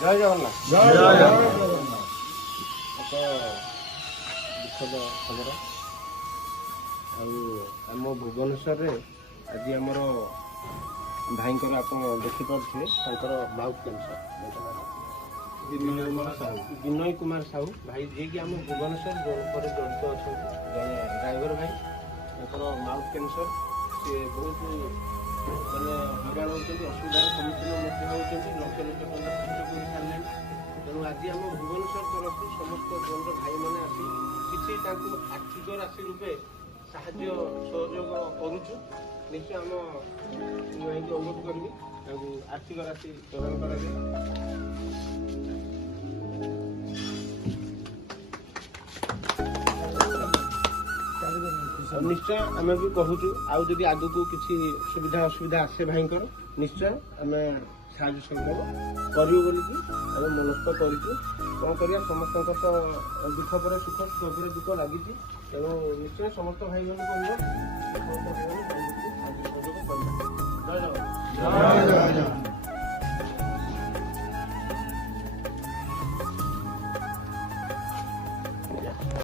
ଜୟ ଜଗନ୍ନାଥ। ଜୟ ଜଗନ୍ନାଥ। ଏକ ଦୁଃଖଦ ଖବର। ଆଉ ଆମ ଭୁବନେଶ୍ୱରରେ ଆଜି ଆମର ଭାଇଙ୍କର ଆପଣ ଦେଖିପାରୁଥିବେ ତାଙ୍କର ମାଉଥ୍ କ୍ୟାନ୍ସର। ବିନୟ କୁମାର ସାହୁ ଭାଇ, ଯିଏକି ଆମ ଭୁବନେଶ୍ୱର ଉପରେ ଜଡ଼ିତ ଅଛନ୍ତି, ଜଣେ ଡ୍ରାଇଭର ଭାଇ। ତାଙ୍କର ମାଉଥ୍ କ୍ୟାନ୍ସର। ସିଏ ବହୁତ ମାନେ ହଇରାଣ ହେଉଛନ୍ତି, ଅସୁବିଧାର ସମ୍ମୁଖୀନ ମଧ୍ୟ ହେଉଛନ୍ତି, ଲକ୍ଷ ଲକ୍ଷ ଟଙ୍କା ଖର୍ଚ୍ଚ କରି ସାରିଲେଣି। ତେଣୁ ଆଜି ଆମ ଭୁବନେଶ୍ୱର ତରଫରୁ ସମସ୍ତ ବନ୍ଧୁ ଭାଇମାନେ ଆସି କିଛି ତାଙ୍କୁ ଆର୍ଥିକ ରାଶି ରୂପେ ସାହାଯ୍ୟ ସହଯୋଗ କରୁଛୁ। ନିଶ୍ଚୟ ଆମ ଭାଇଙ୍କୁ ଅନୁରୋଧ କରିବି ତାଙ୍କୁ ଆର୍ଥିକ ରାଶି ପ୍ରଦାନ କରାଯାଏ। ନିଶ୍ଚୟ ଆମେ ବି କହୁଛୁ, ଆଉ ଯଦି ଆଗକୁ କିଛି ସୁବିଧା ଅସୁବିଧା ଆସେ ଭାଇଙ୍କର, ନିଶ୍ଚୟ ଆମେ ସାହାଯ୍ୟ ସହଯୋଗ କରିବୁ ବୋଲିକି ଆମେ ମନସ୍ଥ କରିଛୁ। କ'ଣ କରିବା, ସମସ୍ତଙ୍କ ତ ଦୁଃଖ ପରେ ସୁଖ, ସୁଖ ପରେ ଦୁଃଖ ଲାଗିଛି। ତେଣୁ ନିଶ୍ଚୟ ସମସ୍ତ ଭାଇମାନଙ୍କୁ ଅନୁରୋଧ, ସମସ୍ତ ଭାଇମାନେ ସାହାଯ୍ୟ ସହଯୋଗ କରିବା। ଜୟ ଜଗନ୍ନାଥ।